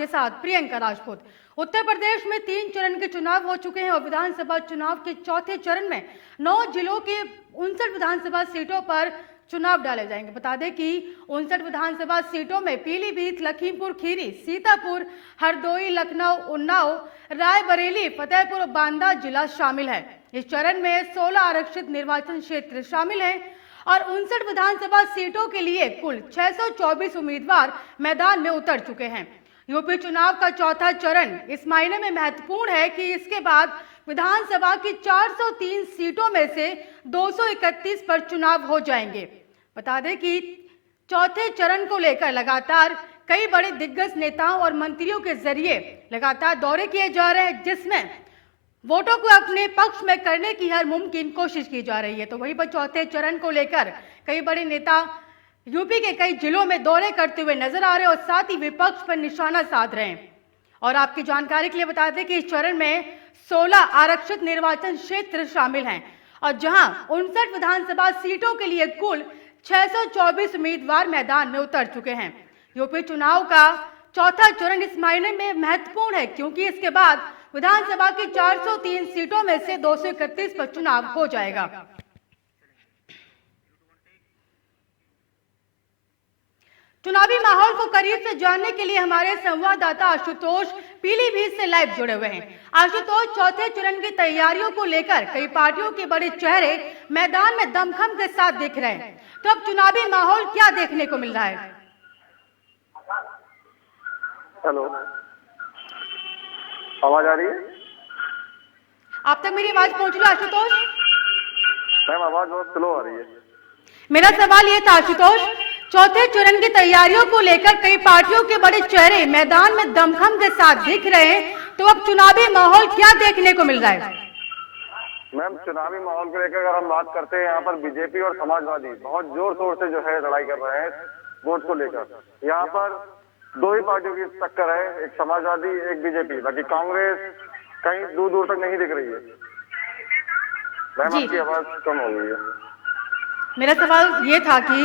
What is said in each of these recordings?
आपके साथ प्रियंका राजपूत। उत्तर प्रदेश में 3 चरण के चुनाव हो चुके हैं और विधानसभा चुनाव के चौथे चरण में 9 जिलों के 59 विधानसभा सीटों पर चुनाव डाले जाएंगे। बता दें कि 59 विधानसभा सीटों में पीलीभीत, लखीमपुर खीरी, सीतापुर, हरदोई, लखनऊ, उन्नाव, रायबरेली, फतेहपुर और बांदा जिला शामिल है। इस चरण में 16 आरक्षित निर्वाचन क्षेत्र शामिल हैं और 59 विधानसभा सीटों के लिए कुल 624 उम्मीदवार मैदान में उतर चुके हैं। यूपी चुनाव का चौथा चरण इस मायने में महत्वपूर्ण है कि इसके बाद विधानसभा की 403 सीटों में से 231 पर चुनाव हो जाएंगे। बता दें कि चौथे चरण को लेकर लगातार कई बड़े दिग्गज नेताओं और मंत्रियों के जरिए लगातार दौरे किए जा रहे हैं, जिसमें वोटों को अपने पक्ष में करने की हर मुमकिन कोशिश की जा रही है। तो वहीं पर चौथे चरण को लेकर कई बड़े नेता यूपी के कई जिलों में दौरे करते हुए नजर आ रहे हैं और साथ ही विपक्ष पर निशाना साध रहे हैं। और आपकी जानकारी के लिए बता दें कि इस चरण में 16 आरक्षित निर्वाचन क्षेत्र शामिल हैं और जहां 59 विधानसभा सीटों के लिए कुल 624 उम्मीदवार मैदान में उतर चुके हैं। यूपी चुनाव का चौथा चरण इस मायने में महत्वपूर्ण है क्योंकि इसके बाद विधानसभा की 403 सीटों में से 231 पर चुनाव हो जाएगा। चुनावी माहौल को करीब से जानने के लिए हमारे संवाददाता आशुतोष पीलीभीत से लाइव जुड़े हुए हैं। आशुतोष, चौथे चरण की तैयारियों को लेकर कई पार्टियों के बड़े चेहरे मैदान में दमखम के साथ दिख रहे हैं, तो अब चुनावी माहौल क्या देखने को मिल रहा है? हेलो, आवाज आ रही है? आप तक मेरी आवाज पहुंच रही है आशुतोष? मैम, आवाज बहुत स्लो आ रही है। मेरा सवाल ये था आशुतोष, चौथे चरण की तैयारियों को लेकर कई पार्टियों के बड़े चेहरे मैदान में दमखम के साथ दिख रहे हैं, तो अब चुनावी माहौल क्या देखने को मिल रहा है? मैम, चुनावी माहौल को लेकर अगर हम बात करते हैं, यहाँ पर बीजेपी और समाजवादी बहुत जोर शोर से जो है लड़ाई कर रहे हैं वोट को लेकर। यहाँ पर दो ही पार्टियों की टक्कर है, एक समाजवादी, एक बीजेपी। बाकी कांग्रेस कहीं दूर दूर तक नहीं दिख रही है। मैम, आपकी आवाज कम हो गई है। मेरा सवाल ये था कि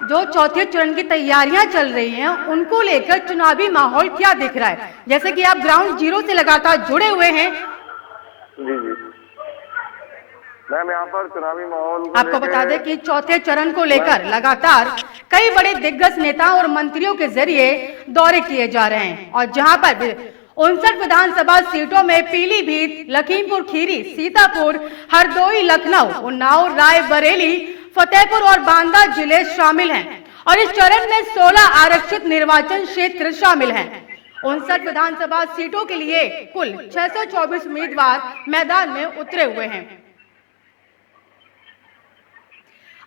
जो चौथे चरण की तैयारियां चल रही हैं उनको लेकर चुनावी माहौल क्या दिख रहा है? जैसे कि आप ग्राउंड जीरो से लगातार जुड़े हुए हैं। जी जी मैम, यहाँ पर चुनावी माहौल आपको बता दें कि चौथे चरण को लेकर लगातार कई बड़े दिग्गज नेताओं और मंत्रियों के जरिए दौरे किए जा रहे हैं और जहां पर 59 विधानसभा सीटों में पीलीभीत, लखीमपुर खीरी, सीतापुर, हरदोई, लखनऊ, उन्नाव, रायबरेली, फतेहपुर और बांदा जिले शामिल हैं और इस चरण में 16 आरक्षित निर्वाचन क्षेत्र शामिल हैं। 59 विधानसभा सीटों के लिए कुल 624 उम्मीदवार मैदान में उतरे हुए हैं।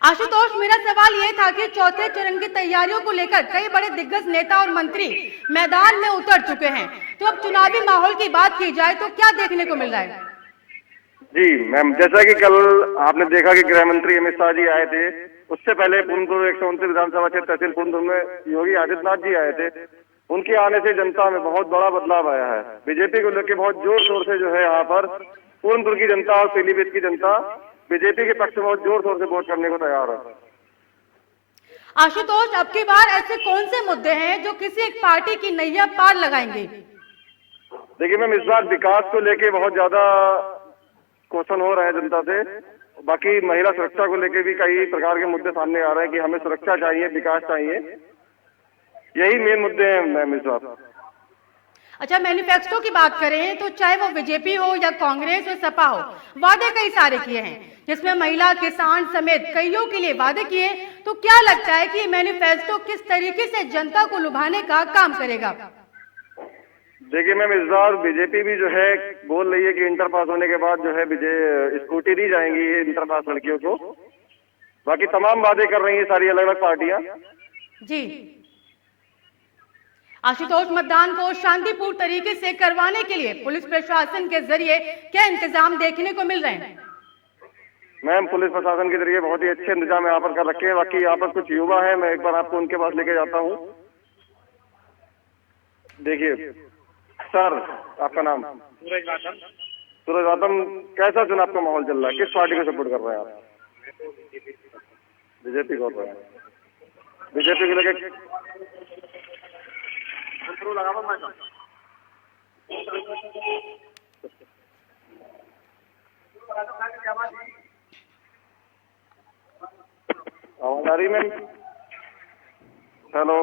आशुतोष, मेरा सवाल ये था कि चौथे चरण की तैयारियों को लेकर कई बड़े दिग्गज नेता और मंत्री मैदान में उतर चुके हैं, तो अब चुनावी माहौल की बात की जाए तो क्या देखने को मिल रहा है? जी मैम, जैसा कि कल आपने देखा कि गृह मंत्री अमित शाह जी आए थे, उससे पहले पूर्णपुर 129 विधानसभा क्षेत्र तहसील पूर्णपुर में योगी आदित्यनाथ जी आए थे। उनके आने से जनता में बहुत बड़ा बदलाव आया है। बीजेपी को लेकर बहुत जोर शोर से जो है यहाँ पर पूर्णपुर की जनता और पीलीभीत की जनता बीजेपी के पक्ष में बहुत जोर शोर से वोट करने को तैयार है। आशुतोष, अब की बार ऐसे कौन से मुद्दे हैं जो किसी एक पार्टी की नैया पार लगाएंगे? देखिए मैम, इस बार विकास को लेके बहुत ज्यादा क्वेश्चन हो रहे हैं जनता से। बाकी महिला सुरक्षा को लेके भी कई प्रकार के मुद्दे सामने आ रहे हैं कि हमें सुरक्षा चाहिए, विकास चाहिए। यही मेन मुद्दे हैं मैम इस बार। अच्छा, मैनिफेस्टो की बात करें तो चाहे वो बीजेपी हो या कांग्रेस हो, सपा हो, वादे कई सारे किए हैं जिसमें महिला, किसान समेत कईयों के लिए वादे किए। तो क्या लगता है कि मैनिफेस्टो किस तरीके से जनता को लुभाने का काम करेगा? देखिए मैम, इस बार बीजेपी भी जो है बोल रही है कि इंटर पास होने के बाद जो है स्कूटी दी जाएंगी इंटर पास लड़कियों को। बाकी तमाम वादे कर रही है सारी अलग अलग पार्टियां। जी आशुतोष, मतदान को शांतिपूर्ण तरीके से करवाने के लिए पुलिस प्रशासन के जरिए क्या इंतजाम देखने को मिल रहे हैं? मैम, पुलिस प्रशासन के जरिए बहुत ही अच्छे इंतजाम यहाँ पर कर रखे हैं। बाकी यहाँ पर कुछ युवा है, मैं एक बार आपको उनके पास लेके जाता हूँ। देखिए सर, आपका नाम? सूरज गौतम। कैसा चुनाव का माहौल चल रहा है? किस पार्टी को सपोर्ट कर रहे हैं आप? बीजेपी को। बीजेपी को लेके आवाज आ रही मैम? हेलो।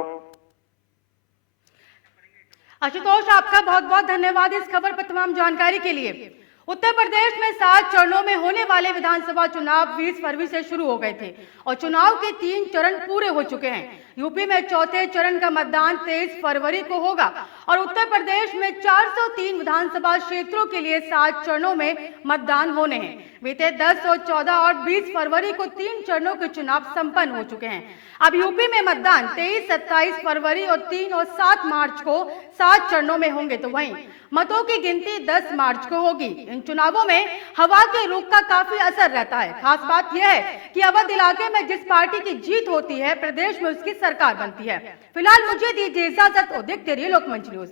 आशुतोष, आपका बहुत बहुत धन्यवाद इस खबर पर तमाम जानकारी के लिए। उत्तर प्रदेश में 7 चरणों में होने वाले विधानसभा चुनाव 20 फरवरी से शुरू हो गए थे और चुनाव के 3 चरण पूरे हो चुके हैं। यूपी में चौथे चरण का मतदान 23 फरवरी को होगा और उत्तर प्रदेश में 403 विधानसभा क्षेत्रों के लिए 7 चरणों में मतदान होने हैं। बीते 10 और 14 और 20 फरवरी को 3 चरणों के चुनाव संपन्न हो चुके हैं। अब यूपी में मतदान 23, 27 फरवरी और 3 और 7 मार्च को 7 चरणों में होंगे, तो वहीं मतों की गिनती 10 मार्च को होगी। इन चुनावों में हवा के रुख का काफी असर रहता है। खास बात यह है कि अवध इलाके में जिस पार्टी की जीत होती है, प्रदेश में उसकी सरकार बनती है। फिलहाल मुझे दीजिए इजाजत और देखते रहिए लोकमंच न्यूज।